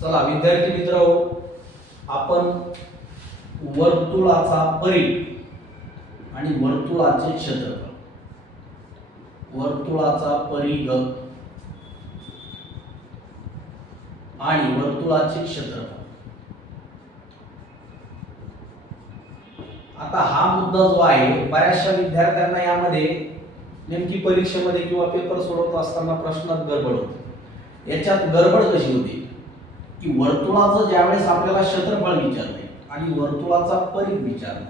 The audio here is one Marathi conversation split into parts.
चला विद्यार्थी मित्र आपण वर्तुळाचा परिघ आणि वर्तुळाचे क्षेत्रफळ. वर्तुळाचा परिघ आणि वर्तुळाचे क्षेत्रफळ. आता हा मुद्दा जो आहे बऱ्याचशा विद्यार्थ्यांना यामध्ये नेमकी परीक्षेमध्ये किंवा पेपर सोडवत असताना प्रश्नात गडबड होते. याच्यात गडबड कशी होती? की वर्तुळाचं ज्यावेळेस आपल्याला क्षेत्रफळ विचारले आणि वर्तुळाचा परीघ विचारला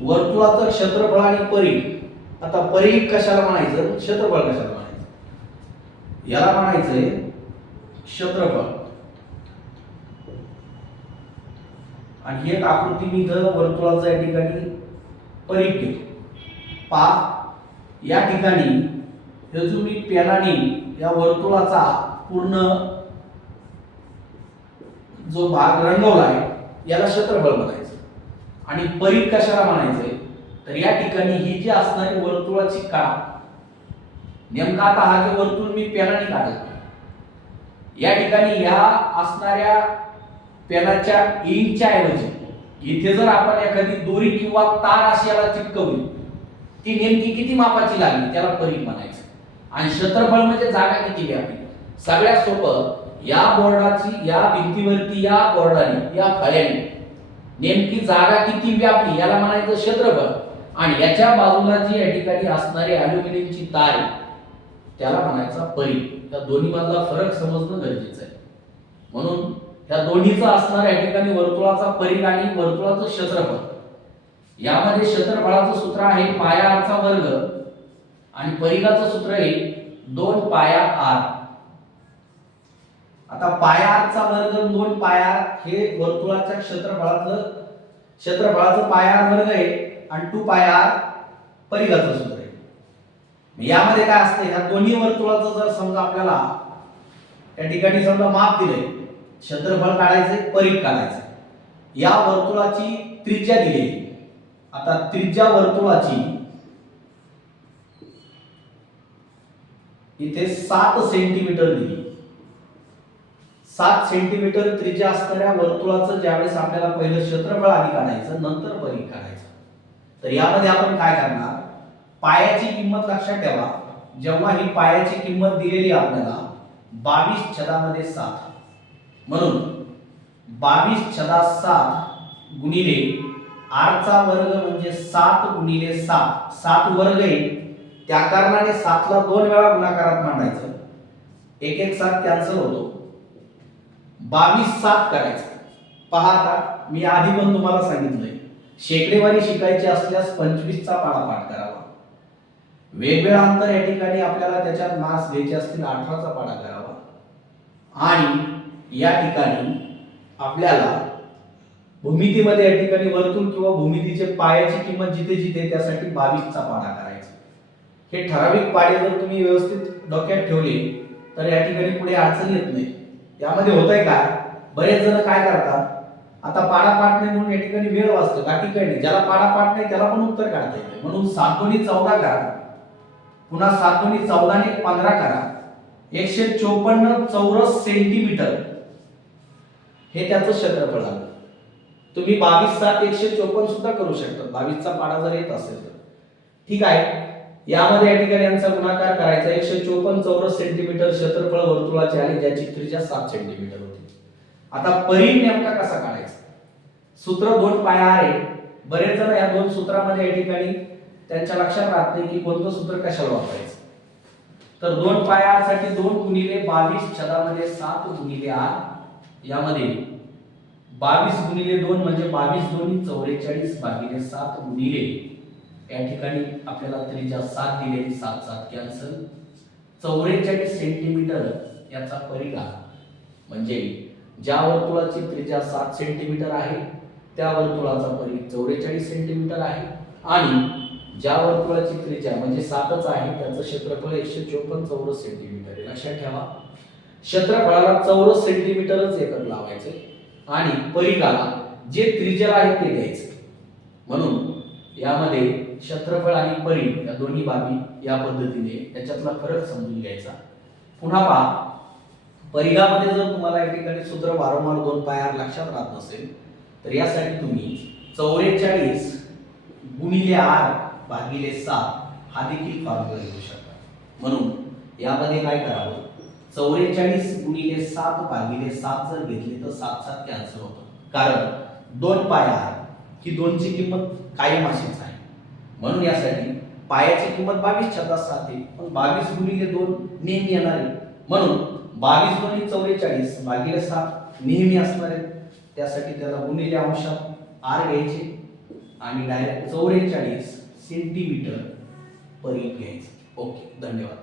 वर्तुळाचं क्षेत्रफळ आणि परीघ. आता परीघ कशाला म्हणायचं? क्षेत्रफळ कशाला म्हणायचं? याला म्हणायचंय क्षेत्रफळ. आणि एक आकृती मी इथं वर्तुळाचा या ठिकाणी परीघ घेतो. पा या ठिकाणी हे जो मी पेनाने या वर्तुळाचा पूर्ण जो भाग रंगवलाय याला क्षेत्रफळ म्हणायचं. आणि परीत कशाला म्हणायचंय? तर या ठिकाणी ही जी असणारी वर्तुळाची काळ नेमका आता हा जे वर्तुळ मी पेनाने काढला या ठिकाणी या असणाऱ्या पेनाच्या इंकच्या ऐवजी इथे जर आपण एखादी दोरी किंवा तार अशी याला चिटकवली ती नेमकी किती मापाची लागली त्याला परीत म्हणायचं. आणि क्षेत्रफळ म्हणजे जागा किती घ्यावी सगळ्यात सोपं या बोर्डाची या भिंतीवरती या बोर्डाने या फळ्याने. नेमकी जागा किती व्यापली याला म्हणायचं क्षेत्रफळ. आणि याच्या बाजूला जी या ठिकाणी असणारी अल्युमिनियमची तार त्याला म्हणायचा परी. या दोन्ही मधला फरक समजणं गरजेचं आहे. म्हणून त्या दोन्हीचं असणाऱ्या या ठिकाणी वर्तुळाचा परिघ आणि वर्तुळाचं क्षेत्रफळ. यामध्ये क्षेत्रफळाचं सूत्र आहे पाया आरचा वर्ग आणि परिघाचं सूत्र आहे दोन पाया आर. आता पायाचा वर्ग दोन पाया हे वर्तुळाच्या क्षेत्रफळाचं क्षेत्रफळाचं पाया वर्ग आहे आणि टू पाया परिघाचं सूत्र आहे. यामध्ये काय असतं? ह्या दोन्ही वर्तुळाचं जर समजा आपल्याला त्या ठिकाणी समजा माप दिले क्षेत्रफळ काढायचे परिघ काढायचे या वर्तुळाची त्रिज्या दिलेली आता त्रिज्या वर्तुळाची इथे सात सेंटीमीटर दिली. सात सेंटीमीटर त्रिज्या असणाऱ्या वर्तुळाचं ज्यावेळेस आपल्याला पहिलं क्षेत्रफळ आधी काढायचं नंतर परी काढायचं. तर यामध्ये आपण काय करणार? पायाची किंमत लक्षात ठेवा. जेव्हा ही पायाची किंमत दिलेली आपल्याला बावीस छदामध्ये सात. म्हणून बावीस छदा सात गुणिले आरचा वर्ग म्हणजे सात गुणिले सात. सात वर्ग आहे. त्या कारणाने सातला दोन वेळा गुणाकारात मांडायचं. एक एक सात कॅन्सल होतो. बावीस सात करायचं. पहा आता मी आधी पण तुम्हाला सांगितलंय शेकडेवारी शिकायची असल्यास पंचवीसचा पाडापाठ करावा. वेगवेगळा अंतर या ठिकाणी आपल्याला त्याच्यात मार्क्स द्यायचे असतील अठराचा पाडा करावा. आणि या ठिकाणी आपल्याला भूमितीमध्ये या ठिकाणी वर्तुळ किंवा भूमितीचे पायाची किंमत जिथे जिथे त्यासाठी बावीसचा पाडा करायचा. हे ठराविक पाडे जर तुम्ही व्यवस्थित डोक्यात ठेवले तर या ठिकाणी पुढे अडचण येत नाही. यामध्ये होत आहे काय? बरेच जण काय करतात? आता पाडापाठ नाही म्हणून या ठिकाणी वेळ वाचतो बाकी काही नाही ज्याला पाडा पाठ नाही त्याला पण उत्तर काढता येते. म्हणून सात दोन्ही चौदा करा. पुन्हा सात दोन्ही आणि पंधरा करा. एकशे चोपन्न चौरस सेंटीमीटर. हे त्याचं क्षेत्रफळ झालं तुम्ही बावीस सात एकशे चोपन्न सुद्धा करू शकता. बावीसचा पाडा जर येत असेल तर. ठीक आहे? यामध्ये या ठिकाणी यांचा गुणाकार करायचा एकशे चोपन्न चौरस सेंटीमीटर क्षेत्रफळ वर्तुळाचे आणि ज्याची त्रिज्या सात सेंटीमीटर होती. आता परिघ नेमका कसा काढायचा? सूत्र दोन पाया आहे. बरेच जण या दोन सूत्रामध्ये या ठिकाणी त्यांच्या लक्षात राहत नाही की कोणतं सूत्र कशाला वापरायचं. तर दोन पायासाठी दोन गुणिले बावीस छदामध्ये सात गुणिले आठ. यामध्ये बावीस गुणिले दोन म्हणजे बावीस दोन्ही चौवेचाळीस भागिले सात गुणिले या ठिकाणी आपल्याला त्रिज्या सात दिलेली सात सात कॅन्सल चौवेचाळीस सेंटीमीटर याचा परिघा म्हणजे ज्या वर्तुळाची त्रिज्या सात सेंटीमीटर आहे त्या वर्तुळाचा परिघ चौवेचाळीस सेंटीमीटर आहे. आणि ज्या वर्तुळाची त्रिज्या म्हणजे सातच आहे त्याचं क्षेत्रफळ एकशे चोपन्न चौरस सेंटीमीटर लक्षात ठेवा. क्षेत्रफळाला चौरस सेंटीमीटरच एकक लावायचं आणि परिघाला जे त्रिज्याला आहे ते द्यायचं. म्हणून यामध्ये क्षेत्रफळ आणि परी या दोन्ही बाबी या पद्धतीने त्याच्यातला फरक समजून घ्यायचा. पुन्हा पहा परिघामध्ये जर तुम्हाला या ठिकाणी सूत्र वारंवार दोन पायार लक्षात राहत नसेल तर यासाठी तुम्ही चौवेचाळीस गुणिले आठ भागिले सात हा देखील फॉर्म्युला घेऊ शकता. म्हणून यामध्ये काय करावं? चौवेचाळीस गुणिले सात भागिले सात जर घेतली तर सात सात कॅन्सल होतं. कारण दोन पाया ही दोनची किंमत कायम अशीच आहे. म्हणून यासाठी पायाची किंमत बावीस छतात सात पण बावीस गुणिले दोन नेहमी येणार. आहे म्हणून बावीस गुणिले चौवेचाळीस भागिले सात नेहमी असणार. आहे त्यासाठी त्याला गुणिले अंशात आर घ्यायचे आणि डायरेक्ट चौवेचाळीस सेंटीमीटर पर घ्यायचं. ओके धन्यवाद.